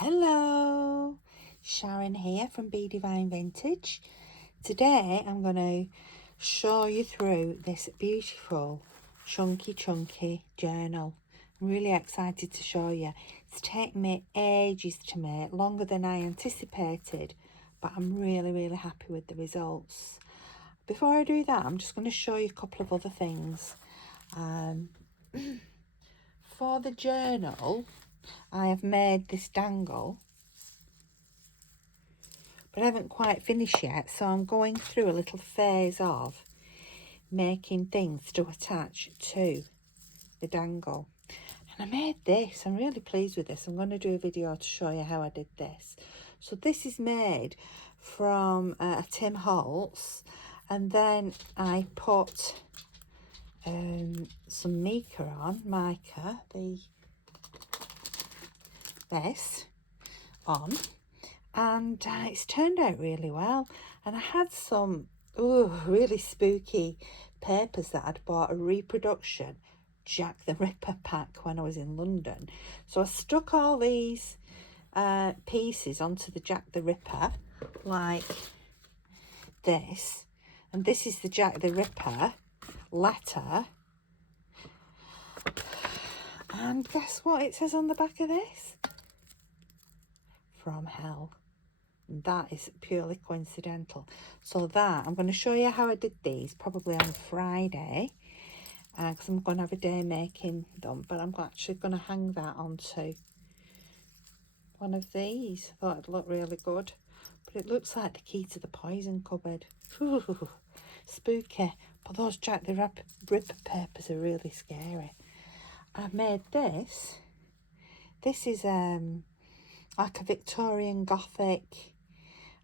Hello, Sharon here from Be Divine Vintage. Today I'm going to show you through this beautiful chunky journal. I'm really excited to show you. It's taken me ages to make, longer than I anticipated, but I'm really happy with the results. Before I do that, I'm just going to show you a couple of other things. For the journal, I have made this dangle, but I haven't quite finished yet, so I'm going through a little phase of making things to attach to the dangle. And I made this. I'm really pleased with this. I'm going to do a video to show you how I did this. So this is made from a Tim Holtz, and then I put some mica, this on, and it's turned out really well. And I had some really spooky papers that I'd bought, a reproduction Jack the Ripper pack when I was in London. So I stuck all these pieces onto the Jack the Ripper like this, and this is the Jack the Ripper letter. And guess what it says on the back of this? From hell. That is purely coincidental. So that, I'm going to show you how I did these probably on Friday, because I'm going to have a day making them, but I'm actually going to hang that onto one of these. I thought it'd look really good, but it looks like the key to the poison cupboard. Ooh, spooky. But those Jack the Ripper papers are really scary. I've made this. This is like a Victorian Gothic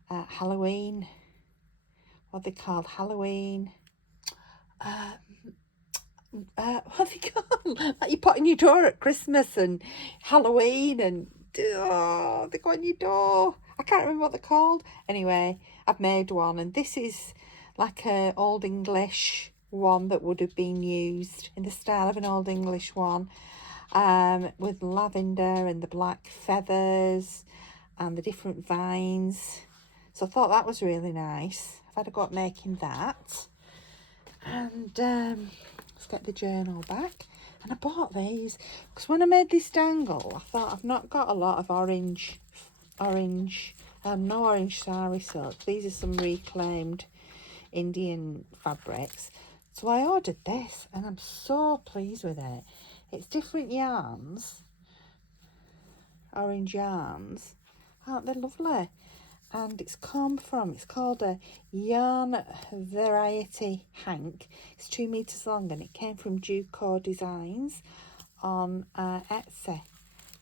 Halloween, what they called Halloween, what they called, like you put on your door at Christmas and Halloween, and they go on your door. I can't remember what they're called. Anyway, I've made one, and this is like a Old English one that would have been used in the style of an Old English one, with lavender and the black feathers and the different vines. So I thought that was really nice. I've had a go at making that. And let's get the journal back. And I bought these because when I made this dangle, I thought I've not got a lot of no orange sari silk. These are some reclaimed Indian fabrics. So I ordered this, and I'm so pleased with it. It's different yarns, orange yarns. Aren't they lovely? And it's come from, it's called a Yarn Variety Hank. It's 2 meters long, and it came from Juco Designs on Etsy.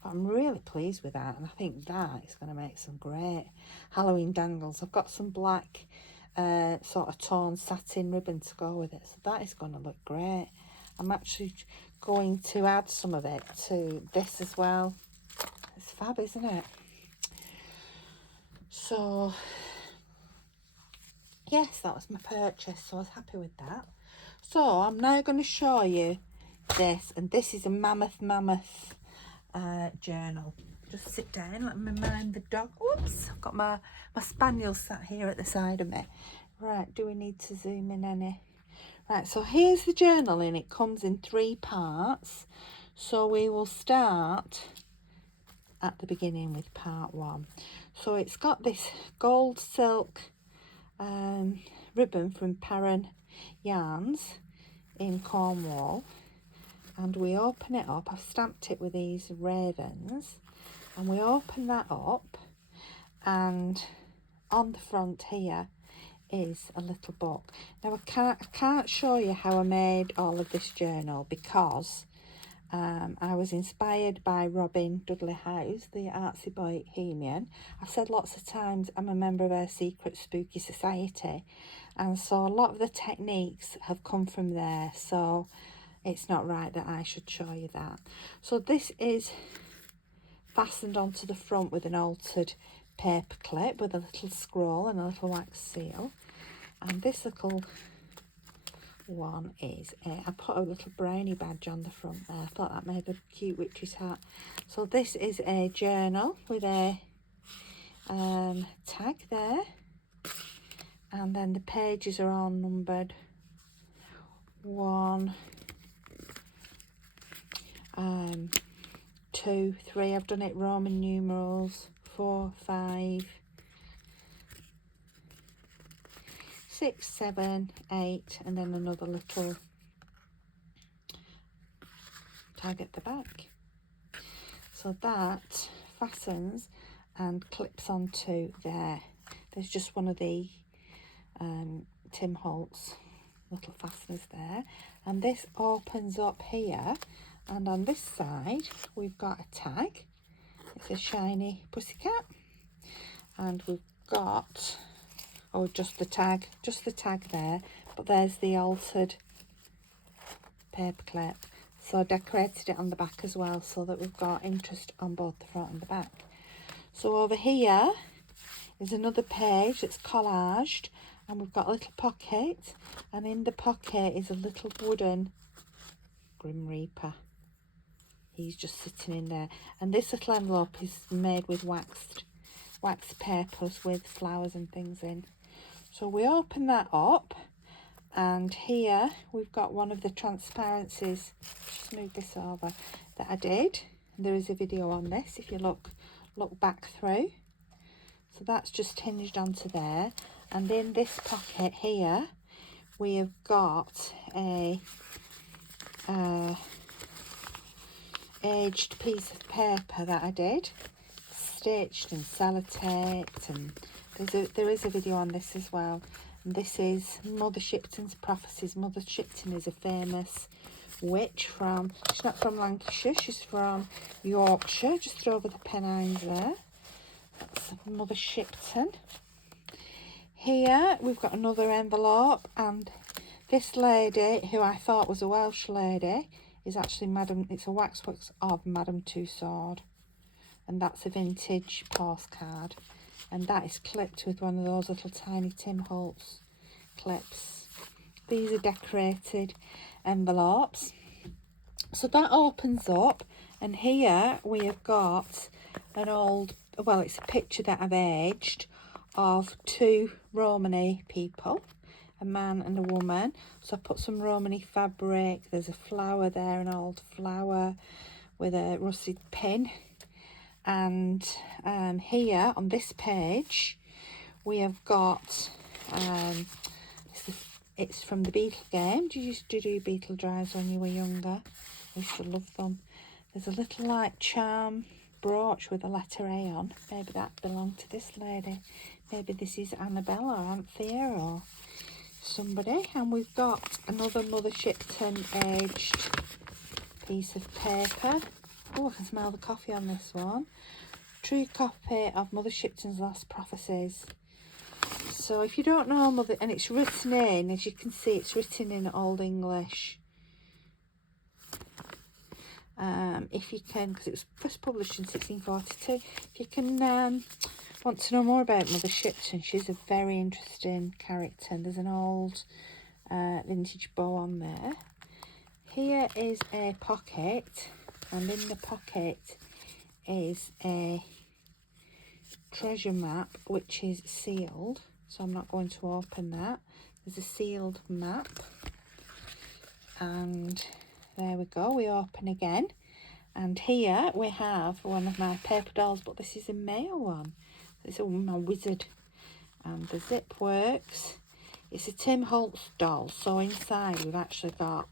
But I'm really pleased with that, and I think that is going to make some great Halloween dangles. I've got some black sort of torn satin ribbon to go with it, so that is going to look great. I'm actually going to add some of it to this as well. It's fab, isn't it? So yes, that was my purchase, so I was happy with that. So I'm now going to show you this, and this is a mammoth journal. Just sit down, let me mind the dog. Whoops, I've got my spaniel sat here at the side of me. Right, do we need to zoom in any? Right, so here's the journal, and it comes in 3 parts. So we will start at the beginning with part 1. So it's got this gold silk ribbon from Perrin Yarns in Cornwall, and we open it up. I've stamped it with these ravens, and we open that up, and on the front here is a little book. Now I can't show you how I made all of this journal because I was inspired by Robin Dudley House, the artsy bohemian. I've said lots of times I'm a member of her secret spooky society, and so a lot of the techniques have come from there, so it's not right that I should show you that. So this is fastened onto the front with an altered paper clip with a little scroll and a little wax seal, and this little one is I put a little brownie badge on the front there. I thought that made a cute witch's hat. So this is a journal with a tag there, and then the pages are all numbered 1, 2, 3. I've done it Roman numerals, 4, 5, 6, 7, 8, and then another little tag at the back. So that fastens and clips onto there. There's just one of the Tim Holtz little fasteners there, and this opens up here, and on this side we've got a tag. It's a shiny pussycat, and we've got just the tag there, but there's the altered paper clip. So I decorated it on the back as well, so that we've got interest on both the front and the back. So over here is another page that's collaged, and we've got a little pocket, and in the pocket is a little wooden Grim Reaper. He's just sitting in there, and this little envelope is made with waxed papers with flowers and things in. So we open that up, and here we've got one of the transparencies. Just move this over, that I did. And there is a video on this if you look back through. So that's just hinged onto there, and in this pocket here we have got a aged piece of paper that I did, stitched and sellotaped, and there is a video on this as well. And this is Mother Shipton's Prophecies. Mother Shipton is a famous witch she's not from Lancashire, she's from Yorkshire, just over the Pennines there. That's Mother Shipton. Here we've got another envelope, and this lady, who I thought was a Welsh lady, is actually it's a waxworks of Madame Tussaud, and that's a vintage postcard, and that is clipped with one of those little tiny Tim Holtz clips. These are decorated envelopes. So that opens up, and here we have got an old, well, it's a picture that I've aged of 2 Romany people, a man and a woman. So I put some Romany fabric, there's a flower there, an old flower with a rusted pin. And here on this page we have got it's from the Beetle game. Did you used to do beetle drives when you were younger? I used to love them. There's a little like charm brooch with a letter A on. Maybe that belonged to this lady. Maybe this is Annabelle or Anthea or somebody. And we've got another Mother Shipton aged piece of paper. Oh, I can smell the coffee on this one. True copy of Mother Shipton's Last Prophecies. So if you don't know Mother, and it's written in, as you can see, it's written in Old English. If you can, because it was first published in 1642. If you can want to know more about Mother Shipton, she's a very interesting character. And there's an old vintage bow on there. Here is a pocket, and in the pocket is a treasure map which is sealed, so I'm not going to open that. There's a sealed map, and there we go. We open again, and here we have one of my paper dolls, but this is a male one. It's a wizard, and the zip works. It's a Tim Holtz doll, so inside we've actually got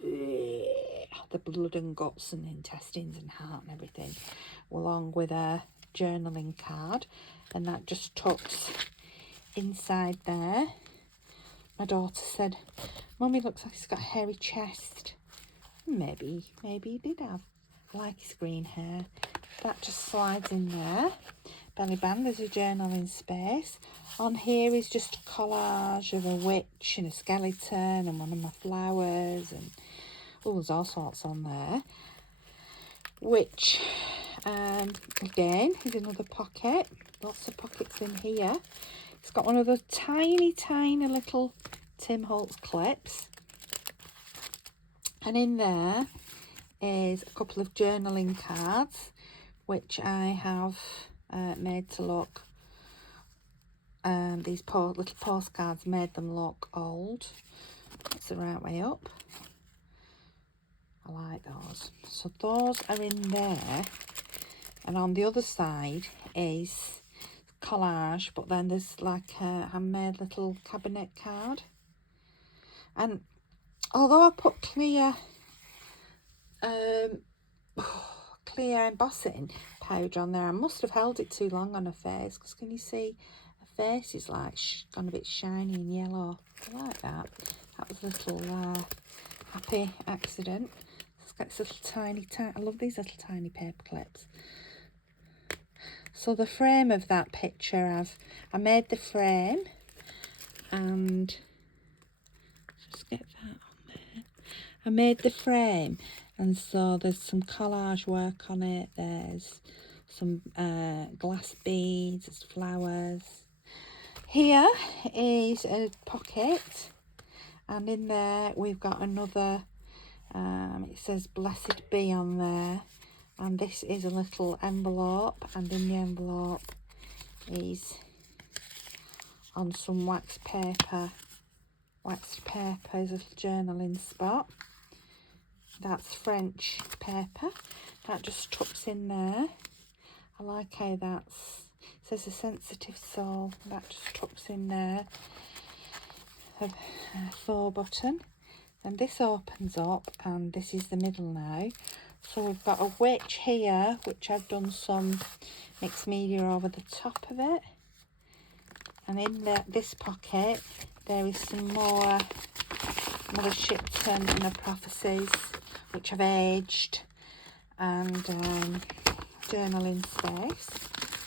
the blood and guts and intestines and heart and everything, along with a journaling card, and that just tucks inside there. My daughter said, "Mummy, looks like he's got a hairy chest." Maybe he did have. I like his green hair. That just slides in there. Belly band, there's a journaling space. On here is just a collage of a witch and a skeleton and one of my flowers, and there's all sorts on there. Which again is another pocket. Lots of pockets in here. It's got one of those tiny little Tim Holtz clips. And in there is a couple of journaling cards, which I have made to look, these little postcards made them look old. That's the right way up. I like those. So those are in there. And on the other side is collage, but then there's like a handmade little cabinet card. And although I put clear clear embossing powder on there, I must have held it too long on her face, because can you see her face is like gone a bit shiny and yellow. I like that. That was a little happy accident. It's got this little tiny, I love these little tiny paper clips. So the frame of that picture, I made the frame, and just get that on there. I made the frame, and so there's some collage work on it. There's some glass beads, there's flowers. Here is a pocket, and in there we've got another, it says Blessed Be on there, and this is a little envelope, and in the envelope is on some waxed paper is a little journaling spot. That's French paper, that just tucks in there. I like how it says a sensitive soul, that just tucks in there. A faux button, and this opens up, and this is the middle now. So we've got a witch here, which I've done some mixed media over the top of it. And in this pocket, there is some more Mother Shipton and her prophecies, which I've aged, and journaling space.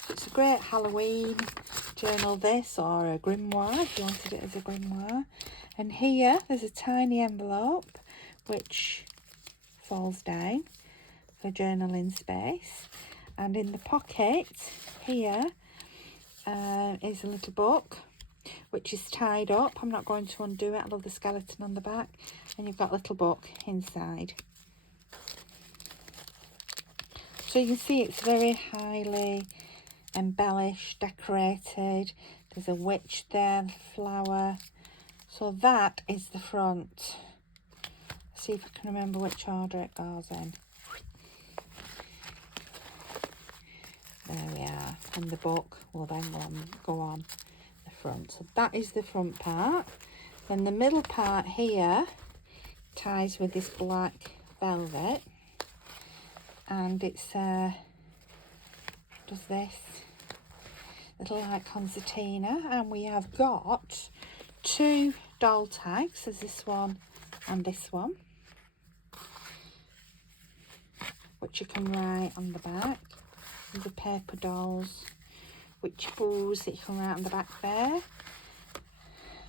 So it's a great Halloween journal, this, or a grimoire if you wanted it as a grimoire. And here there's a tiny envelope which falls down for journaling space. And in the pocket here is a little book which is tied up. I'm not going to undo it. I love the skeleton on the back. And you've got a little book inside. So you can see it's very highly embellished, decorated. There's a witch there, flower. So that is the front. Let's see if I can remember which order it goes in. There we are. And the book will then go on the front. So that is the front part. Then the middle part here ties with this black velvet. And it's does this little like concertina, and we have got two doll tags. There's this one and this one, which you can write on the back. These are paper dolls, witchy boos that you can write on the back there.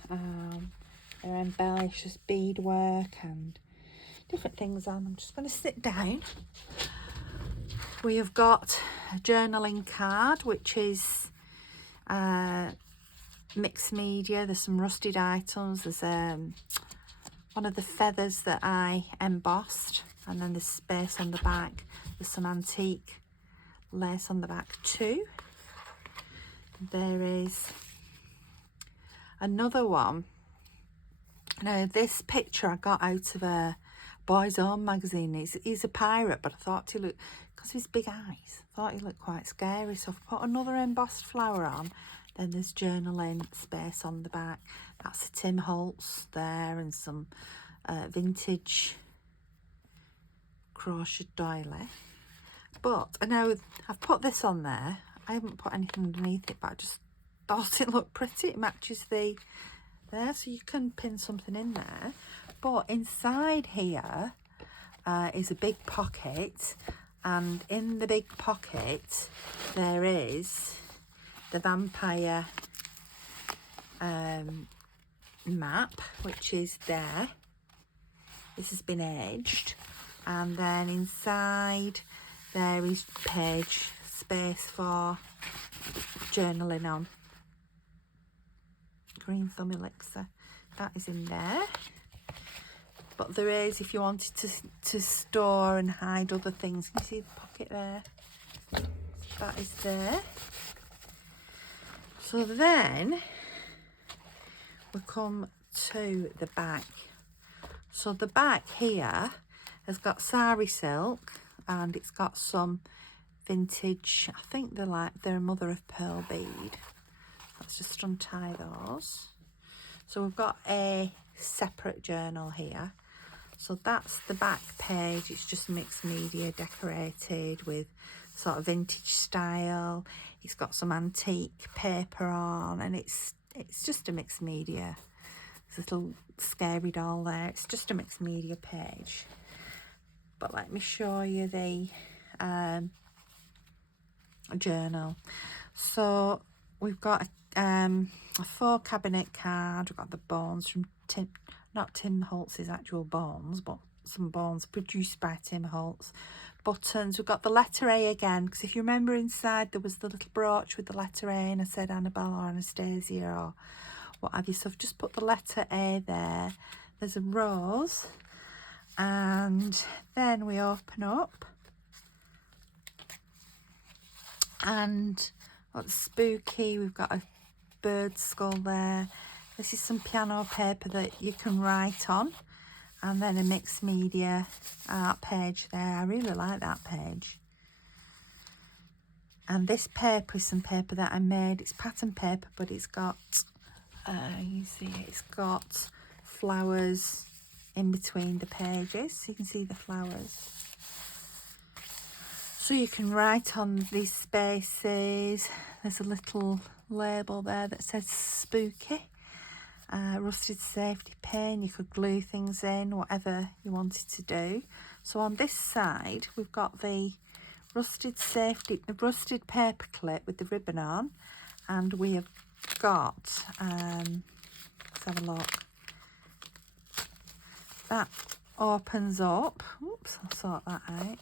They're embellished with beadwork and different things on. I'm just going to sit down. We have got a journaling card, which is mixed media. There's some rusted items. There's one of the feathers that I embossed, and then there's space on the back. There's some antique lace on the back too. There is another one. Now this picture I got out of a Boys Own magazine. He's a pirate, but I thought he looked, because his big eyes, I thought he looked quite scary. So I've put another embossed flower on. Then there's journaling space on the back. That's a Tim Holtz there, and some vintage crochet doily. But I know I've put this on there. I haven't put anything underneath it, but I just thought it looked pretty. It matches the there, so you can pin something in there. But inside here is a big pocket, and in the big pocket there is the vampire map, which is there. This has been aged, and then inside there is page space for journaling on. Green Thumb Elixir, that is in there. but there is if you wanted to store and hide other things. Can you see the pocket there? That is there. So then we come to the back. So the back here has got sari silk, and it's got some vintage, I think they're a mother of pearl bead. Let's just untie those. So we've got a separate journal here. So that's the back page. It's just mixed media decorated with sort of vintage style. It's got some antique paper on, and it's just a mixed media. There's a little scary doll there. It's just a mixed media page. But let me show you the journal. So we've got a 4 cabinet card. We've got the bones from not Tim Holtz's actual bones, but some bones produced by Tim Holtz. Buttons. We've got the letter A again, because if you remember inside there was the little brooch with the letter A, and I said Annabelle or Anastasia or what have you. So I've just put the letter A there. There's a rose, and then we open up, and what's spooky, we've got a bird skull there. This is some piano paper that you can write on, and then a mixed media art page there. I really like that page. And this paper is some paper that I made. It's pattern paper, but it's got you see it's got flowers in between the pages, so you can see the flowers. So you can write on these spaces. There's a little label there that says spooky. Rusted safety pin. You could glue things in, whatever you wanted to do. So on this side we've got the rusted paper clip with the ribbon on, and we have got let's have a look. That opens up. Oops, I'll sort that out.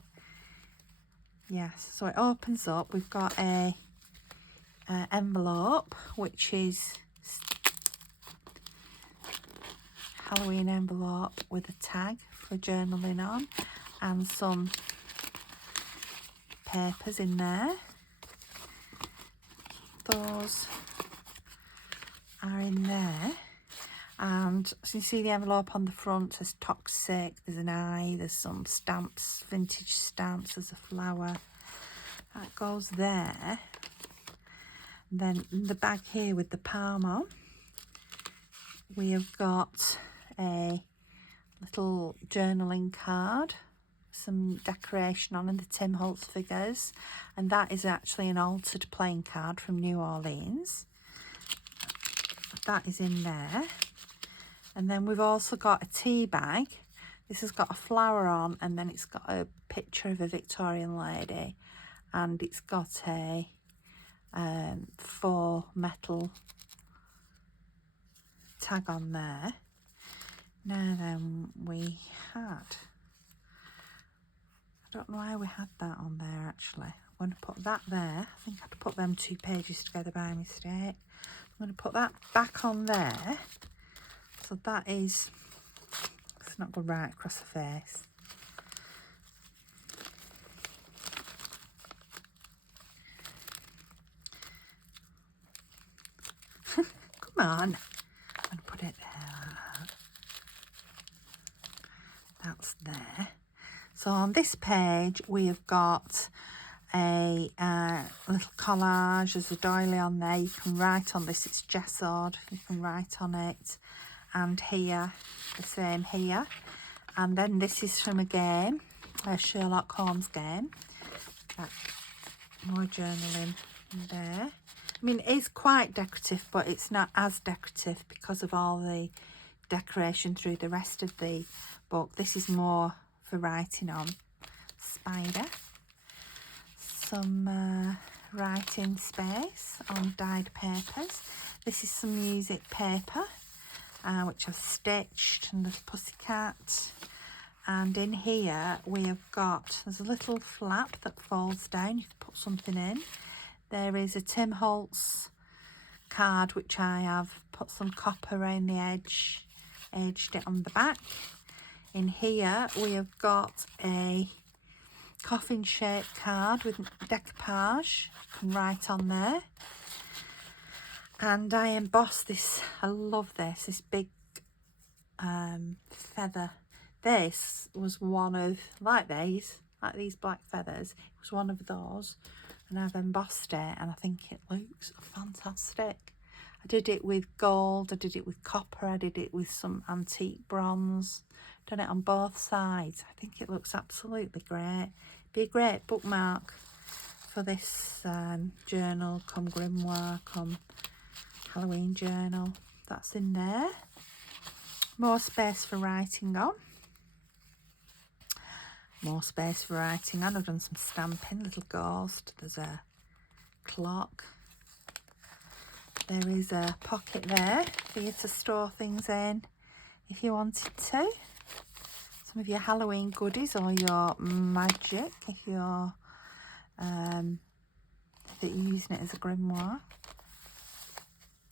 Yes, so it opens up. We've got a envelope, which is Halloween envelope with a tag for journaling on, and some papers in there. Those are in there. And so you see the envelope on the front says toxic, there's an eye, there's some stamps, vintage stamps, there's a flower. That goes there. And then in the bag here with the palm on, we have got a little journaling card, some decoration on, and the Tim Holtz figures. And that is actually an altered playing card from New Orleans. That is in there. And then we've also got a tea bag. This has got a flower on, and then it's got a picture of a Victorian lady, and it's got a faux metal tag on there. Now then, we had, I don't know why we had that on there actually. I'm going to put that there. I think I had to put them 2 pages together by mistake. I'm going to put that back on there. So that is, it's not going right across the face. Come on. I'm going to put it there. That's there. So on this page we have got a little collage. There's a doily on there. You can write on this. It's gessoed. You can write on it. And here, the same here. And then this is from a game, a Sherlock Holmes game. More journaling there. I mean, it is quite decorative, but it's not as decorative because of all the decoration through the rest of the book. This is more for writing on. Spider. Some writing space on dyed papers. This is some music paper, which I've stitched, and there's pussycat. And in here we have got, there's a little flap that folds down. You can put something in. There is a Tim Holtz card, which I have put some copper around the edge, edged it on the back. In here we have got a coffin shaped card with decoupage. You can write on there. And I embossed this, I love this big feather. This was one of, like these black feathers, it was one of those, and I've embossed it and I think it looks fantastic. I did it with gold, I did it with copper, I did it with some antique bronze, done it on both sides. I think it looks absolutely great. Be a great bookmark for this journal, come grimoire, come Halloween journal. That's in there. More space for writing on. More space for writing on. I've done some stamping, little ghost. There's a clock. There is a pocket there for you to store things in if you wanted to. Some of your Halloween goodies or your magic if you're using it as a grimoire.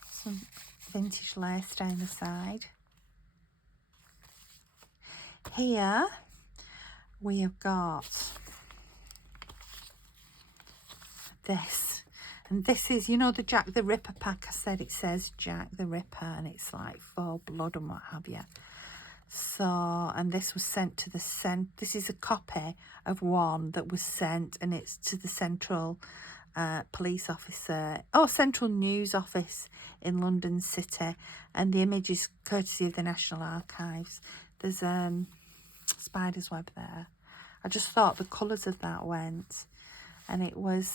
Some vintage lace down the side. Here we have got this, and this is, you know, the Jack the Ripper pack. I said it says Jack the Ripper and it's like full blood and what have you. So, and this was sent to the this is a copy of one that was sent, and it's to the Central Police Officer, Central News Office in London City, and the image is courtesy of the National Archives. There's spider's web there. I just thought the colours of that went, and it was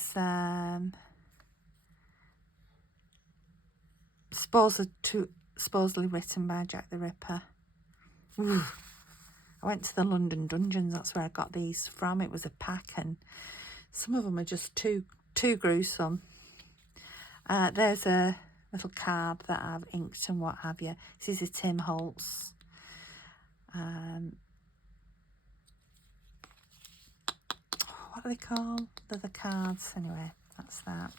supposedly written by Jack the Ripper. Ooh. I went to the London Dungeons, that's where I got these from. It was a pack, and some of them are just too gruesome. There's a little card that I've inked and what have you. This is a Tim Holtz. What are they called? They're the cards. Anyway, that's that.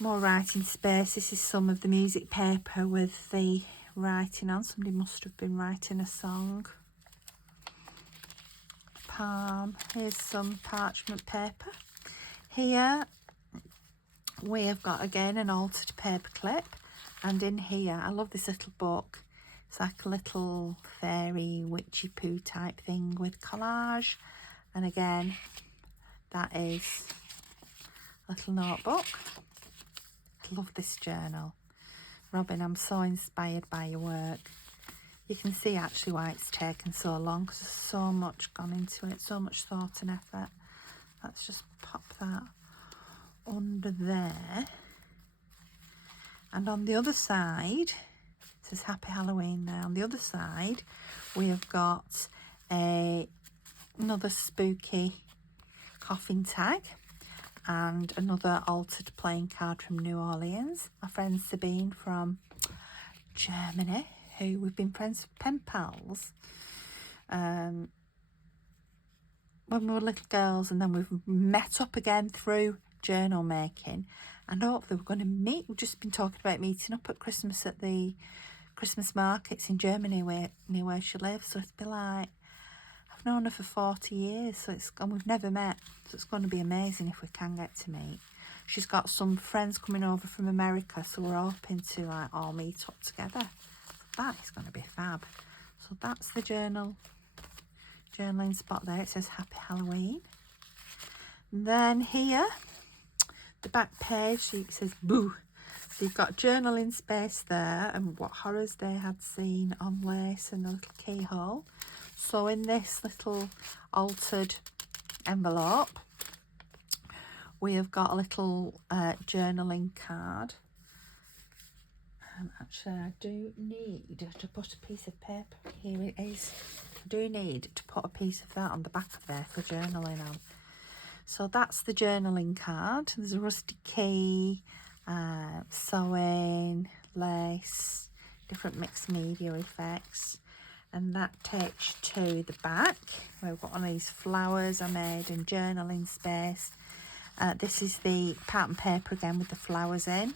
More writing space. This is some of the music paper with the writing on. Somebody must have been writing a song. Palm. Here's some parchment paper. Here we have got again an altered paper clip, and in here, I love this little book. It's like a little fairy witchy poo type thing with collage, and again that is a little notebook. I love this journal. Robin, I'm so inspired by your work. You can see actually why it's taken so long, because there's so much gone into it, so much thought and effort. Let's just pop that under there. And on the other side, it says Happy Halloween there. On the other side, we have got another spooky coffin tag and another altered playing card from New Orleans. My friend Sabine from Germany, who we've been pen pals when we were little girls, and then we've met up again through journal making, and hopefully we're going to meet. We've just been talking about meeting up at Christmas at the Christmas markets in Germany near where she lives. So it'll be like, I've known her for 40 years, and we've never met, so it's going to be amazing if we can get to meet. She's got some friends coming over from America, so we're hoping to like all meet up together. So that is going to be fab. So that's the journaling spot there. It says Happy Halloween. And then here, the back page, it says boo. So you've got journaling space there and what horrors they had seen on lace and a little keyhole. So in this little altered envelope, we have got a little journaling card. Actually, I do need to put a piece of paper. Here it is. I do need to put a piece of that on the back of there for journaling on. So that's the journaling card. There's a rusty key, sewing, lace, different mixed media effects. And that takes to the back, where we've got one of these flowers I made in journaling space. This is the pattern paper again with the flowers in,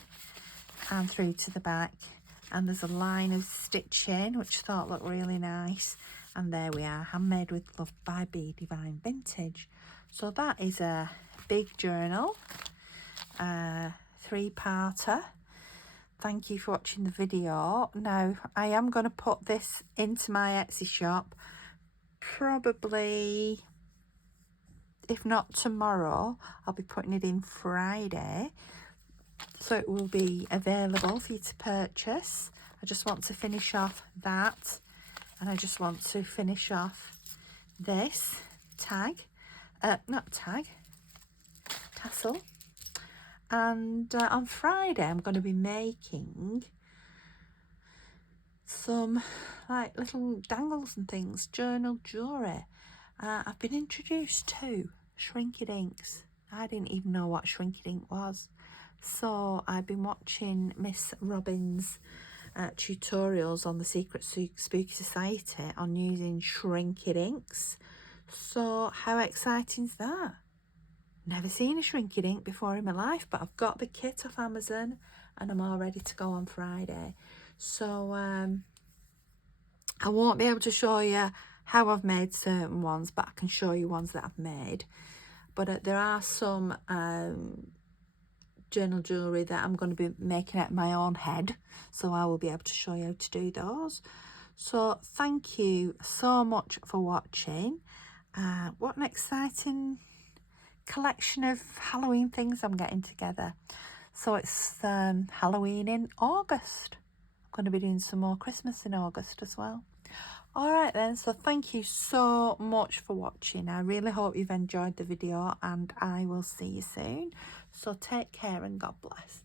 and through to the back. and there's a line of stitching which I thought looked really nice. And there we are, Handmade with Love by Be Divine Vintage. So that is a big journal, 3-parter. Thank you for watching the video. Now I am going to put this into my Etsy shop probably, if not tomorrow, I'll be putting it in Friday, so it will be available for you to purchase. I just want to finish off that, and I just want to finish off this tassel. And on Friday I'm going to be making some like little dangles and things, journal jewellery. I've been introduced to Shrinky-Dinks. I didn't even know what Shrinky-Dink was. So I've been watching Miss Robin's tutorials on the Secret Spooky Society on using Shrinky-Dinks. So how exciting is that? Never seen a Shrinky-Dink before in my life, but I've got the kit off Amazon and I'm all ready to go on Friday. So I won't be able to show you how I've made certain ones, but I can show you ones that I've made. But there are some journal jewellery that I'm going to be making at my own head, so I will be able to show you how to do those. So thank you so much for watching. What an exciting collection of Halloween things I'm getting together. So it's Halloween in August. I'm going to be doing some more Christmas in August as well. Alright then, so thank you so much for watching. I really hope you've enjoyed the video, and I will see you soon. So take care and God bless.